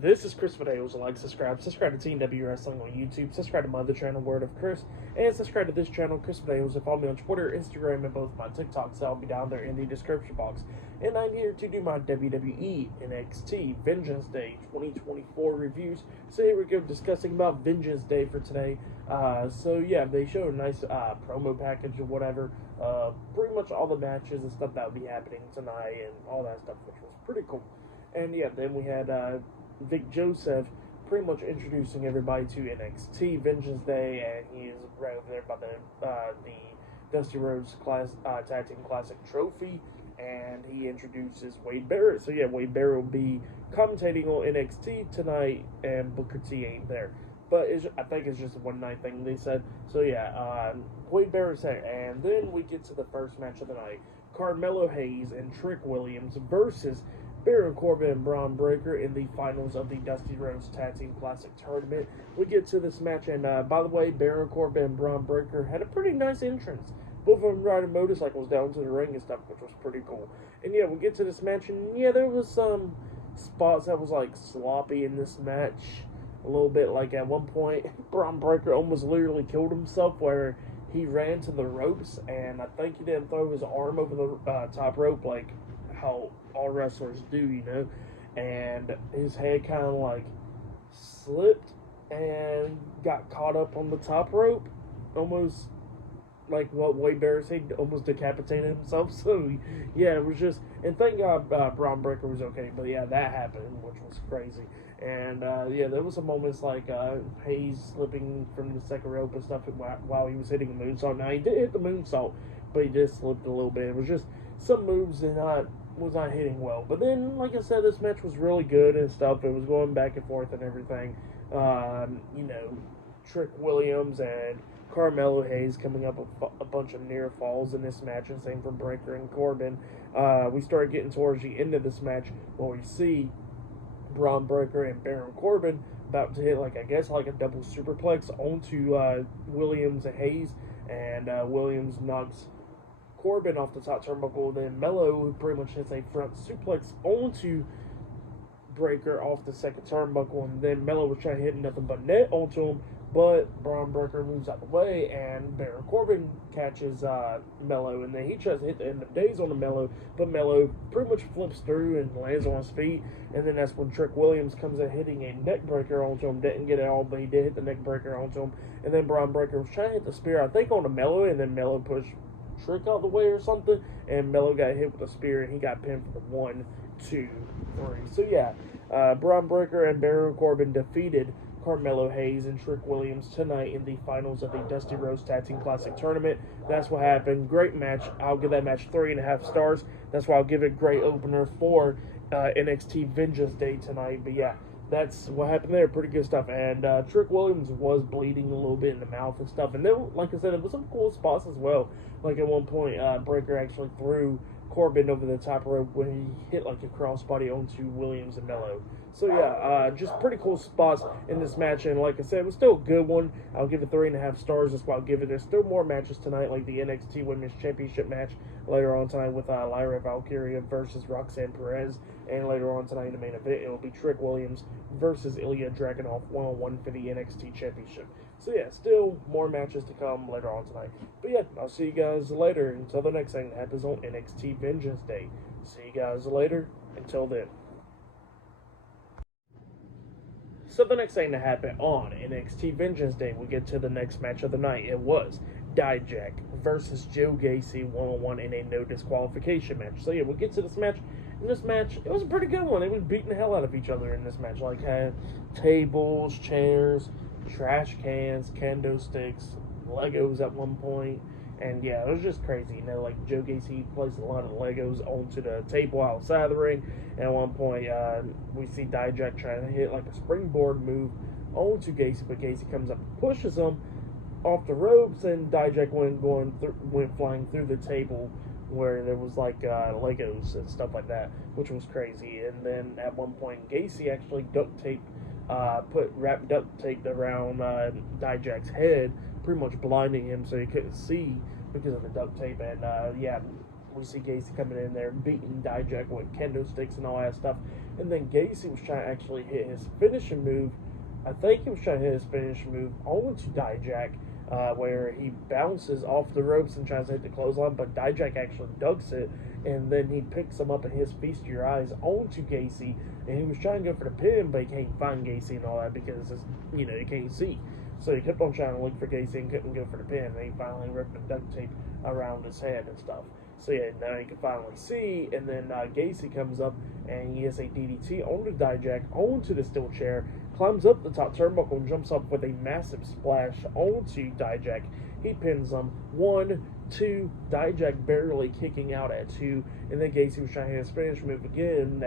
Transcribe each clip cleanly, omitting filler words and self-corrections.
This is Chris Videos. Like, subscribe to TNW Wrestling on YouTube, subscribe to my other channel, Word of Chris, and subscribe to this channel, Chris Videos, and follow me on Twitter, Instagram, and both my TikToks. I'll be down there in the description box. And I'm here to do my WWE NXT Vengeance Day 2024 reviews. So here we go, discussing about Vengeance Day for today. So yeah, they showed a nice promo package or whatever. Pretty much all the matches and stuff that will be happening tonight and all that stuff, which was pretty cool. And yeah, then we had Vic Joseph pretty much introducing everybody to NXT Vengeance Day, and he is right over there by the Dusty Rhodes Tag Team Classic Trophy, and he introduces Wade Barrett. So yeah, Wade Barrett will be commentating on NXT tonight, and Booker T ain't there. But I think it's just a one-night thing, they said. So yeah, Wade Barrett's there. And then we get to the first match of the night. Carmelo Hayes and Trick Williams versus Baron Corbin and Braun Breaker in the finals of the Dusty Rhodes Tag Team Classic Tournament. We get to this match, and by the way, Baron Corbin and Braun Breaker had a pretty nice entrance. Both of them riding motorcycles down to the ring and stuff, which was pretty cool. And yeah, we get to this match, and yeah, there was some spots that was like sloppy in this match. A little bit, like at one point, Braun Breaker almost literally killed himself where he ran to the ropes, and I think he didn't throw his arm over the top rope like how all wrestlers do, you know, and his head kind of like slipped and got caught up on the top rope, almost like what Wade Barrett said, almost decapitated himself. So yeah, it was just, and thank God Braun Breaker was okay, but yeah, that happened, which was crazy. And yeah, there was some moments like Hayes slipping from the second rope and stuff while he was hitting the moonsault. Now he did hit the moonsault, but he just slipped a little bit. It was just some moves that was not hitting well. But then, like I said, this match was really good and stuff. It was going back and forth and everything. You know, Trick Williams and Carmelo Hayes coming up with a bunch of near falls in this match, and same for Breaker and Corbin. We started getting towards the end of this match where we see Braun Breaker and Baron Corbin about to hit, like, I guess, like a double superplex onto Williams and Hayes, and Williams knocks Corbin off the top turnbuckle. Then Mello pretty much hits a front suplex onto Breaker off the second turnbuckle, and then Mello was trying to hit nothing but net onto him, but Braun Breaker moves out the way, and Baron Corbin catches Mello, and then he tries to hit the end of days on the Mello, but Mello pretty much flips through and lands on his feet, and then that's when Trick Williams comes in hitting a neck breaker onto him. Didn't get it all, but he did hit the neck breaker onto him, and then Braun Breaker was trying to hit the spear, I think, on the Mello, and then Mello pushed Trick out the way or something, and Mello got hit with a spear, and he got pinned for the 1, 2, 3. So yeah, Braun Breaker and Baron Corbin defeated Carmelo Hayes and Trick Williams tonight in the finals of the Dusty Rhodes Tag Team Classic Tournament. That's what happened. Great match. I'll give that match 3.5 stars. That's why I'll give it great opener for NXT Vengeance Day tonight. But yeah, that's what happened there. Pretty good stuff. And Trick Williams was bleeding a little bit in the mouth and stuff. And then, like I said, it was some cool spots as well. Like at one point, Breaker actually threw Corbin over the top rope when he hit like a crossbody onto Williams and Mello. So yeah, just pretty cool spots in this match, and like I said, it was still a good one. I'll give it 3.5 stars. That's why I'll give it. There's still more matches tonight, like the NXT Women's Championship match later on tonight with Lyra Valkyria versus Roxanne Perez, and later on tonight in the main event, it will be Trick Williams versus Ilya Dragunov 1-on-1 for the NXT Championship. So yeah, still more matches to come later on tonight. But yeah, I'll see you guys later until the next thing that happens on NXT Vengeance Day. See you guys later. Until then. So the next thing that happened on NXT Vengeance Day, we get to the next match of the night. It was Dijak versus Joe Gacy 1-on-1 in a no disqualification match. So yeah, we'll get to this match. In this match, it was a pretty good one. They was beating the hell out of each other in this match. Like, had tables, chairs, trash cans, kendo sticks, Legos at one point. And yeah, it was just crazy. You know, like Joe Gacy placed a lot of Legos onto the table outside the ring. And at one point, we see Dijak trying to hit like a springboard move onto Gacy, but Gacy comes up and pushes him off the ropes, and Dijak went flying through the table where there was like Legos and stuff like that, which was crazy. And then at one point, Gacy actually wrapped duct tape around Dijak's head, pretty much blinding him so he couldn't see because of the duct tape. And yeah, we see Gacy coming in there, beating Dijak with kendo sticks and all that stuff. And then Gacy was trying to actually hit his finishing move. I think he was trying to hit his finishing move onto Dijak, where he bounces off the ropes and tries to hit the clothesline, but Dijak actually ducks it, and then he picks him up and hits Feast Your Eyes onto Gacy, and he was trying to go for the pin, but he can't find Gacy and all that because, you can't see. So he kept on trying to look for Gacy and couldn't go for the pin, and he finally ripped the duct tape around his head and stuff. So yeah, now he can finally see, and then Gacy comes up, and he hits a DDT onto Dijak, onto the steel chair, climbs up the top turnbuckle, and jumps up with a massive splash onto Dijak. He pins him. 1, 2, Dijak barely kicking out at 2, and then Gacy was trying to hit his finish move again,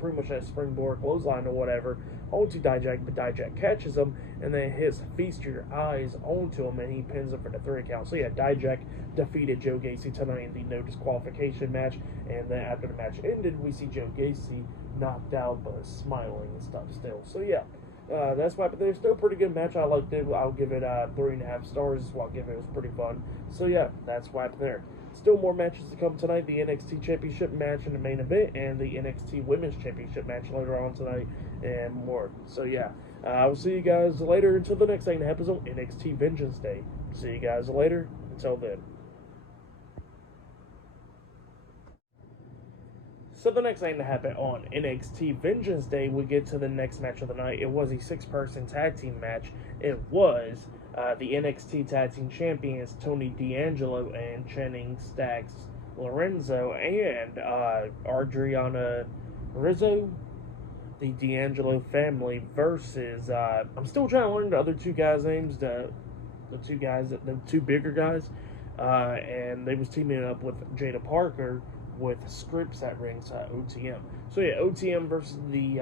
pretty much that springboard clothesline or whatever, onto Dijak, but Dijak catches him, and then hits Feast Your Eyes onto him, and he pins him for the 3 count. So yeah, Dijak defeated Joe Gacy tonight in the no disqualification match, and then after the match ended, we see Joe Gacy knocked out, but smiling and stuff still. So yeah, that's why, but they're still a pretty good match. I liked it. I'll give it 3.5 stars. Is what I'll give it. It was pretty fun. So yeah, that's why up there. Still more matches to come tonight. The NXT Championship match in the main event, and the NXT Women's Championship match later on tonight, and more. So yeah, I will see you guys later. Until the next thing that happens on NXT Vengeance Day. See you guys later. Until then. So the next thing to happen on NXT Vengeance Day, we get to the next match of the night. It was a 6-person tag team match. It was the NXT Tag Team Champions Tony D'Angelo and Channing Stacks Lorenzo and Adriana Rizzo, the D'Angelo family versus I'm still trying to learn the other 2 guys' names, the 2 bigger guys, and they was teaming up with Jada Parker with Scripps at ringside, OTM. So yeah, OTM versus the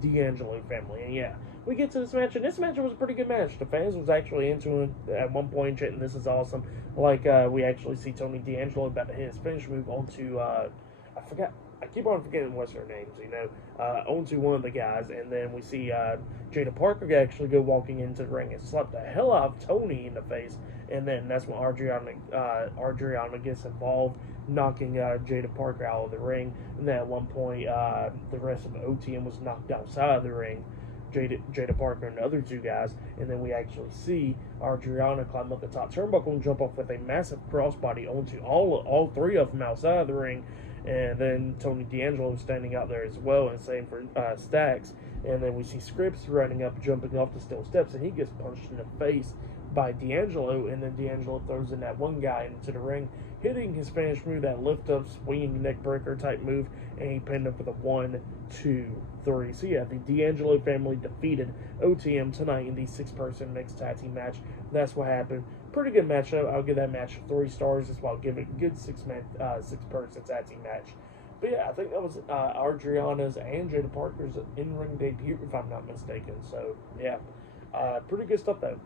D'Angelo family. And yeah, we get to this match, and this match was a pretty good match. The fans was actually into it at one point, chanting, "This is awesome." Like, we actually see Tony D'Angelo about to hit his finish move onto, I keep on forgetting what's her names, onto one of the guys, and then we see Jada Parker actually go walking into the ring and slap the hell out of Tony in the face, and then that's when Adriana gets involved, knocking Jada Parker out of the ring, and then at one point the rest of OTM was knocked outside of the ring, Jada Parker and the other 2 guys, and then we actually see Adriana climb up the top turnbuckle and jump off with a massive crossbody onto all 3 of them outside of the ring. And then Tony D'Angelo standing out there as well, and same for Stacks. And then we see Scripps running up, jumping off the steel steps, and he gets punched in the face by D'Angelo. And then D'Angelo throws in that one guy into the ring, hitting his finish move, that lift up, swinging neck breaker type move, and he pinned him for the 1, 2, 3. So yeah, the D'Angelo family defeated OTM tonight in the 6-person mixed tag team match. That's what happened. Pretty good match. I'll give that match 3 stars. That's why I'll give it a good 6-person tag team match. But yeah, I think that was Adriana's and Jada Parker's in-ring debut, if I'm not mistaken. So yeah, pretty good stuff though.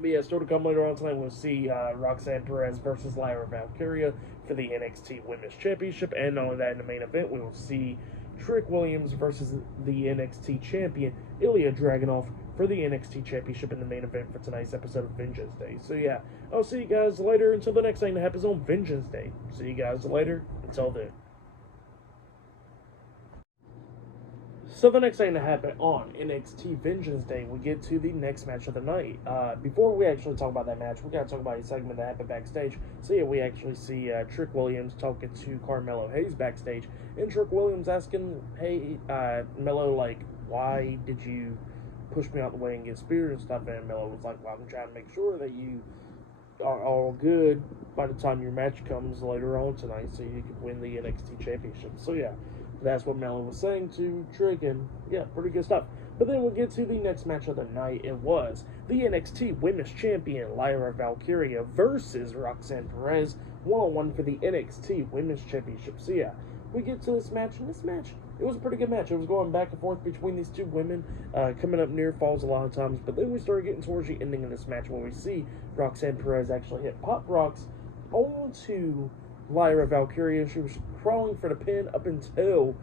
But yeah, still to come later on tonight, we'll see Roxanne Perez versus Lyra Valkyria for the NXT Women's Championship. And not only that, in the main event, we will see Trick Williams versus the NXT Champion Ilya Dragunov for the NXT Championship in the main event for tonight's episode of Vengeance Day. So yeah, I'll see you guys later until the next thing that happens on Vengeance Day. See you guys later. Until then. So the next thing to happen on NXT Vengeance Day, we get to the next match of the night. Before we actually talk about that match, we got to talk about a segment that happened backstage. So yeah, we actually see Trick Williams talking to Carmelo Hayes backstage, and Trick Williams asking, "Hey, Melo, like, why did you push me out the way and get speared and stuff?" And Melo was like, "Well, I'm trying to make sure that you are all good by the time your match comes later on tonight, so you can win the NXT Championship." So yeah, that's what Mello was saying to Trick, and yeah, pretty good stuff. But then we'll get to the next match of the night. It was the NXT Women's Champion Lyra Valkyria versus Roxanne Perez, 1-on-1 for the NXT Women's Championship. So yeah, we get to this match, and this match, it was a pretty good match. It was going back and forth between these 2 women, coming up near falls a lot of times. But then we started getting towards the ending of this match, where we see Roxanne Perez actually hit pop rocks onto Lyra Valkyria. She was crawling for the pin up until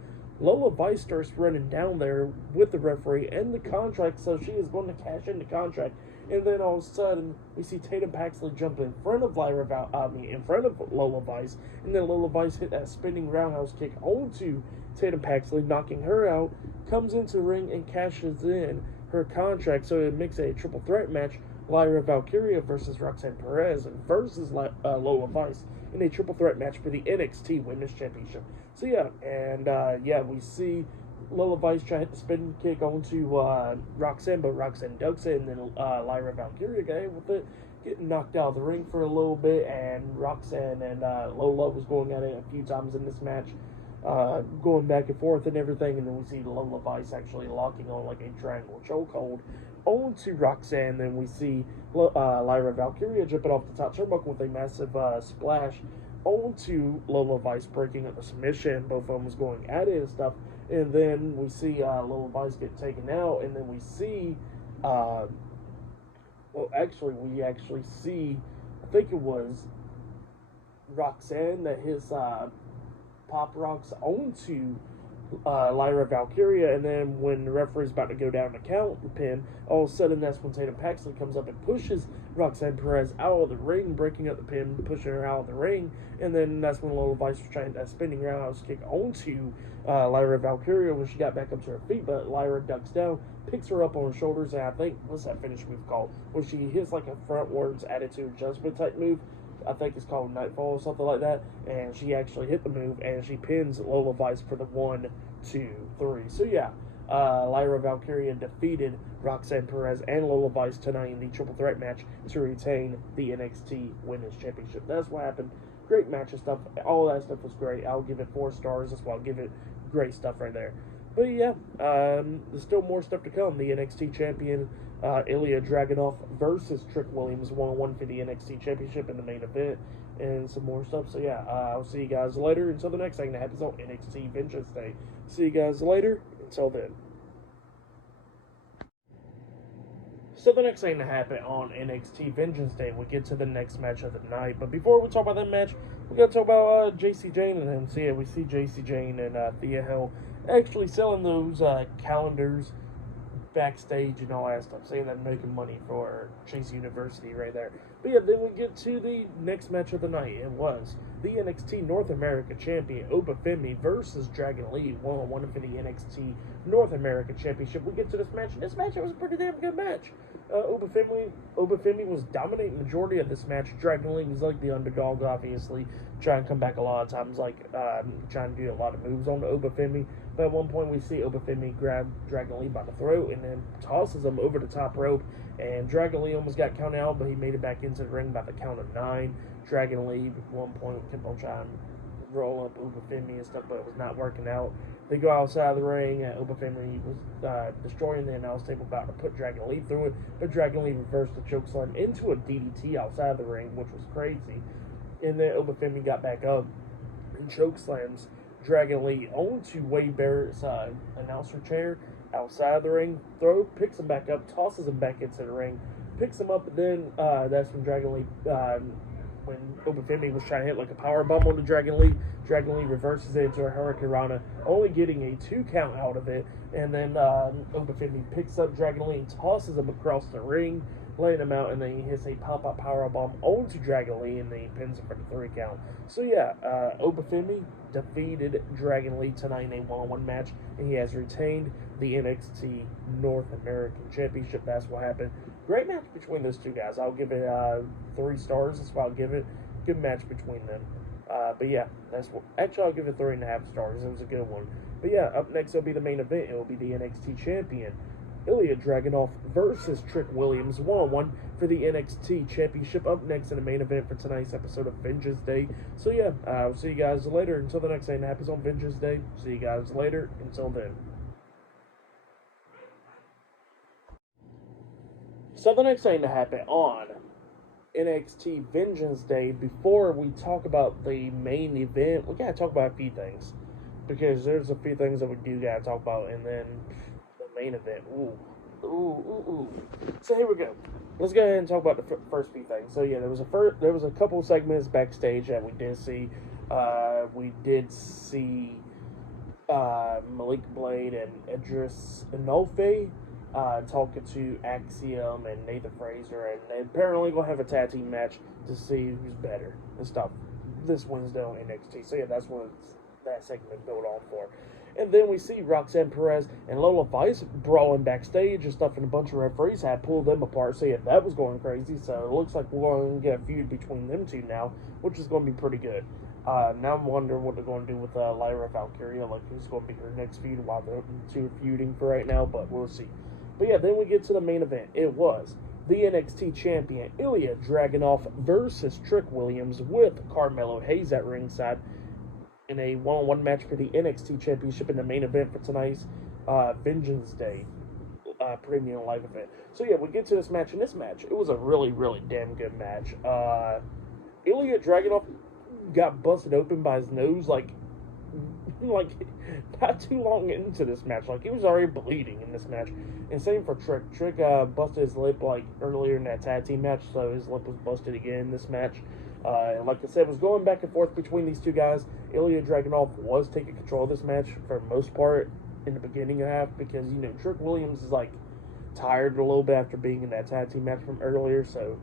Lola Vice starts running down there with the referee and the contract, so she is going to cash in the contract. And then all of a sudden, we see Tatum Paxley jump in front of in front of Lola Vice, and then Lola Vice hit that spinning roundhouse kick onto Tatum Paxley, knocking her out, comes into the ring and cashes in her contract, so it makes a triple threat match. Lyra Valkyria versus Roxanne Perez versus Lola Vice in a triple threat match for the NXT Women's Championship. So we see Lola Vice try to hit the spin kick onto Roxanne, but Roxanne ducks it, and then Lyra Valkyria got hit with it, getting knocked out of the ring for a little bit, and Roxanne and Lola was going at it a few times in this match, going back and forth and everything, and then we see Lola Vice actually locking on like a triangle chokehold onto Roxanne. Then we see Lyra Valkyria jumping off the top turnbuckle with a massive splash onto Lola Vice, breaking up the submission. Both of them was going at it and stuff. And then we see Lola Vice get taken out, and then we see, we actually see, I think it was Roxanne that his pop rocks onto Lyra Valkyria, and then when the referee's about to go down to count the pin, all of a sudden that's when Tatum Paxley comes up and pushes Roxanne Perez out of the ring, breaking up the pin, pushing her out of the ring, and then that's when Lola Vice was trying that spinning roundhouse kick onto Lyra Valkyria when she got back up to her feet, but Lyra ducks down, picks her up on her shoulders, and I think, what's that finish move called? Where she hits like a frontwards attitude adjustment type move. I think it's called Nightfall or something like that, and she actually hit the move, and she pins Lola Vice for the 1, 2, 3. So Lyra Valkyria defeated Roxanne Perez and Lola Vice tonight in the triple threat match to retain the NXT Women's Championship. That's what happened. Great match and stuff. All that stuff was great. I'll give it 4 stars. That's why I'll give it great stuff right there. But there's still more stuff to come. The NXT champion Ilya Dragunov versus Trick Williams 1-on-1 for the NXT Championship in the main event, and some more stuff. So I'll see you guys later. Until the next thing that happens on NXT Vengeance Day. See you guys later. Until then. So the next thing to happen on NXT Vengeance Day, we get to the next match of the night. But before we talk about that match, we got to talk about JC Jane and him. So we see JC Jane and Thea Hill actually selling those calendars backstage and all that stuff, saying that making money for Chase University right there. But then we get to the next match of the night. It was the NXT North America Champion Obafemi versus Dragon Lee 1-on-1 for the NXT North America Championship. We get to this match. This match, it was a pretty damn good match. Obafemi was dominating the majority of this match. Dragon Lee was like the underdog, obviously, trying to come back a lot of times, trying to do a lot of moves on Obafemi. But at one point, we see Obafemi grab Dragon Lee by the throat and then tosses him over the top rope. And Dragon Lee almost got counted out, but he made it back into the ring by the count of 9. Dragon Lee, at one point, kept on trying to roll up Obafemi and stuff, but it was not working out. They go outside of the ring, and Obafemi was destroying the announce table, about to put Dragon Lee through it, but Dragon Lee reversed the chokeslam into a DDT outside of the ring, which was crazy. And then Obafemi got back up and chokeslams Dragon Lee onto Wade Barrett's announcer chair outside of the ring. Picks him back up, tosses him back into the ring, picks him up, and then that's when Dragon Lee, when Obafemi was trying to hit like a power bomb on the Dragon Lee reverses it into a Hurricane Rana, only getting a 2 count out of it. And then Obafemi picks up Dragon Lee and tosses him across the ring, laying him out, and then he hits a pop-up power bomb onto Dragon Lee, and then he pins him for the 3 count. So Obafemi defeated Dragon Lee tonight in a 1-on-1 match, and he has retained the NXT North American Championship. That's what happened. Great match between those 2 guys. I'll give it 3 stars. That's what I'll give it. Good match between them. I'll give it 3.5 stars. It was a good one. But up next will be the main event. It will be the NXT champion Ilya Dragunov versus Trick Williams 1-on-1 for the NXT Championship. Up next in the main event for tonight's episode of Vengeance Day. So I'll see you guys later. Until the next thing that happens on Vengeance Day. See you guys later. Until then. So the next thing to happen on NXT Vengeance Day, before we talk about the main event, we gotta talk about a few things, because there's a few things that we do gotta talk about, and then the main event. So here we go. Let's go ahead and talk about the first few things. So there was a couple segments backstage that we did see. We did see Malik Blade and Idris Enofe talking to Axiom and Nathan Fraser, and they apparently going to have a tag team match to see who's better and stuff this Wednesday on NXT. So yeah, that's what that segment built on for. And then we see Roxanne Perez and Lola Vice brawling backstage and stuff, and a bunch of referees had pulled them apart. So yeah, that was going crazy. So it looks like we're going to get a feud between them two now, which is going to be pretty good. Now I'm wondering what they're going to do with Lyra Valkyria, like who's going to be her next feud while the two are feuding for right now, but we'll see. But yeah, then we get to the main event. It was the NXT champion Ilya Dragunov versus Trick Williams with Carmelo Hayes at ringside in a one-on-one match for the NXT Championship in the main event for tonight's Vengeance Day premium live event. So yeah, we get to this match. In this match, it was a really, really damn good match. Ilya Dragunov got busted open by his nose like not too long into this match. Like, he was already bleeding in this match. And same for Trick. Trick busted his lip like earlier in that tag team match, so his lip was busted again in this match. And like I said, it was going back and forth between these two guys. Ilya Dragunov was taking control of this match for the most part in the beginning half, because, you know, Trick Williams is like tired a little bit after being in that tag team match from earlier, so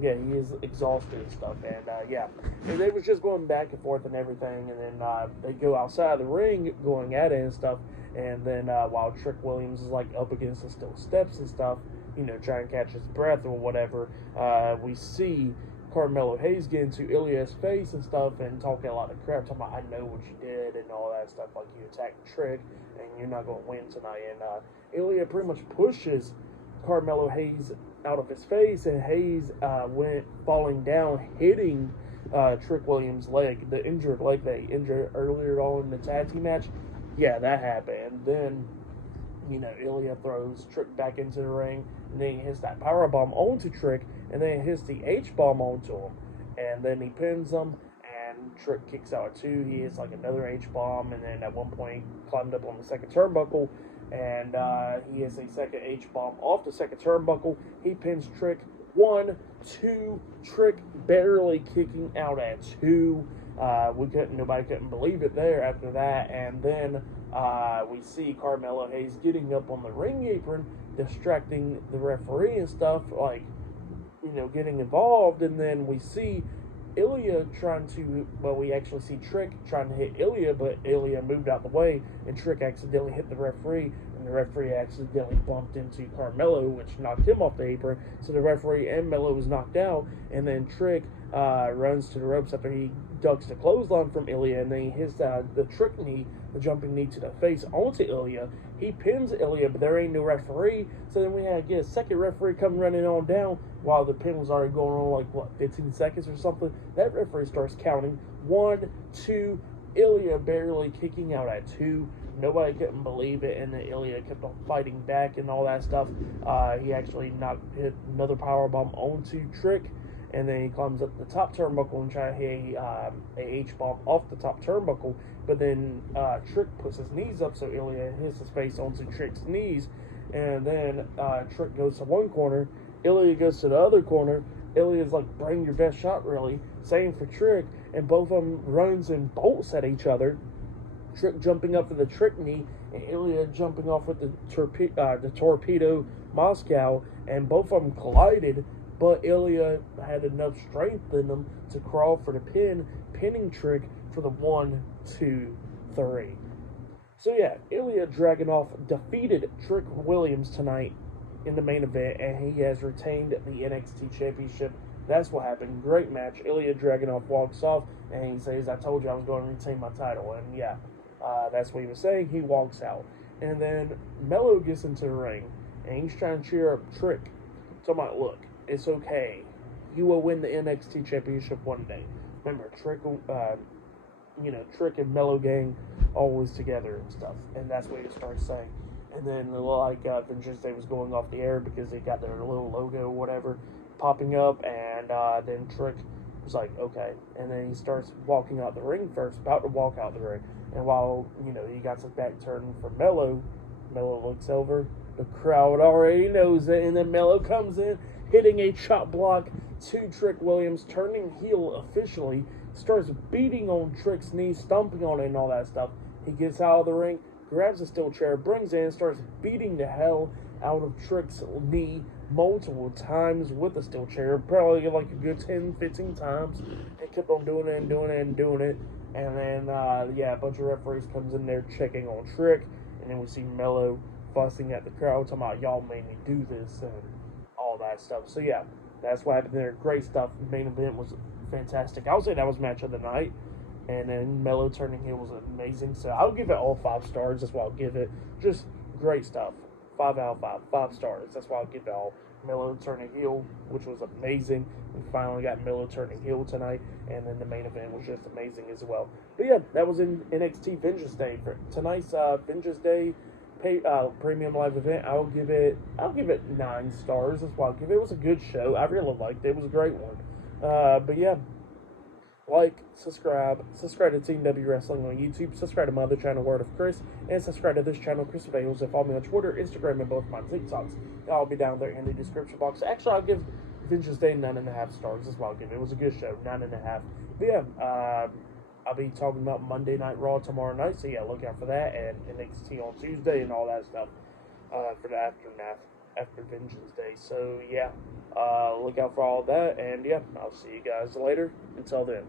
yeah, he is exhausted and stuff. And yeah, and they was just going back and forth and everything, and then they go outside of the ring going at it and stuff. And then while Trick Williams is like up against the steel steps and stuff, you know, trying to catch his breath or whatever, we see Carmelo Hayes get into Ilya's face and stuff and talking a lot of crap, talking about, I know what you did and all that stuff, like you attacked Trick and you're not going to win tonight. And Ilya pretty much pushes Carmelo Hayes out of his face, and Hayes went falling down, hitting Trick Williams' leg, the injured leg that he injured earlier on in the tag team match. Yeah, that happened. And then, you know, Ilya throws Trick back into the ring, and then he hits that powerbomb onto Trick, and then he hits the H-bomb onto him. And then he pins him, and Trick kicks out at 2. He hits like another H-bomb, and then at one point climbed up on the second turnbuckle, and he hits a second H-bomb off the second turnbuckle. He pins Trick. 1, 2, Trick barely kicking out at 2. Nobody couldn't believe it there after that. And then we see Carmelo Hayes getting up on the ring apron, distracting the referee and stuff, like, you know, getting involved. And then we see Ilya we actually see Trick trying to hit Ilya, but Ilya moved out the way, and Trick accidentally hit the referee, and the referee accidentally bumped into Carmelo, which knocked him off the apron. So the referee and Melo was knocked out, and then Trick runs to the ropes after he ducks the clothesline from Ilya, and then he hits the Trick knee, the jumping knee to the face onto Ilya. He pins Ilya, but there ain't no referee, so then we had to get a second referee come running on down while the pin was already going on, like, what, 15 seconds or something. That referee starts counting 1, 2, Ilya barely kicking out at 2. Nobody couldn't believe it, and then Ilya kept on fighting back and all that stuff. He actually hit another powerbomb onto Trick, and then he climbs up the top turnbuckle and tries to hit a H-bomb off the top turnbuckle, but then Trick puts his knees up, so Ilya hits his face onto Trick's knees, and then Trick goes to one corner, Ilya goes to the other corner. Ilya's like, bring your best shot, really. Same for Trick, and both of them runs and bolts at each other. Trick jumping up for the Trick knee, and Ilya jumping off with the torpedo Moscow, and both of them collided, but Ilya had enough strength in them to crawl for the pin, pinning Trick for the 1, 2, 3. So yeah, Ilya Dragunov defeated Trick Williams tonight in the main event, and he has retained the NXT Championship. That's what happened. Great match. Ilya Dragunov walks off, and he says, I told you I was going to retain my title. And yeah, that's what he was saying. He walks out. And then Melo gets into the ring, and he's trying to cheer up Trick. Talking about, look, it's okay. You will win the NXT Championship one day. Remember, Trick and Melo gang always together and stuff. And that's what he starts saying. And then, like, Vengeance Day was going off the air because they got their little logo or whatever popping up, and then Trick was like, okay. And then he starts walking out the ring first, about to walk out the ring. And while, you know, he got his back turned for Melo looks over. The crowd already knows it, and then Melo comes in, hitting a chop block to Trick Williams, turning heel officially, starts beating on Trick's knee, stomping on it and all that stuff. He gets out of the ring, grabs a steel chair, brings it in, starts beating the hell out of Trick's knee multiple times with a steel chair, probably like a good 10, 15 times, and kept on doing it and doing it and doing it. And then, a bunch of referees comes in there checking on Trick, and then we see Melo fussing at the crowd, talking about, y'all made me do this, and all that stuff. So, yeah, that's what happened there. Great stuff. The main event was fantastic. I would say that was match of the night. And then Melo turning heel was amazing. So I'll give it all 5 stars. That's why I'll give it. Just great stuff. 5 out of 5. 5 stars. That's why I'll give it all. Melo turning heel, which was amazing. We finally got Melo turning heel tonight. And then the main event was just amazing as well. But yeah, that was in NXT Vengeance Day. For tonight's Vengeance Day premium live event, I'll give it 9 stars. That's why I'll give it. It was a good show. I really liked it. It was a great one. But yeah. Like, subscribe to Team W Wrestling on YouTube, subscribe to my other channel, Word of Chris, and subscribe to this channel, Chris Bales, and follow me on Twitter, Instagram, and both my TikToks. I'll be down there in the description box. Actually, I'll give Vengeance Day 9.5 stars. That's what I'll give it. It was a good show, 9.5. But yeah, I'll be talking about Monday Night Raw tomorrow night, so yeah, look out for that, and NXT on Tuesday, and all that stuff for the aftermath after Vengeance Day. So yeah, look out for all that, and yeah, I'll see you guys later. Until then.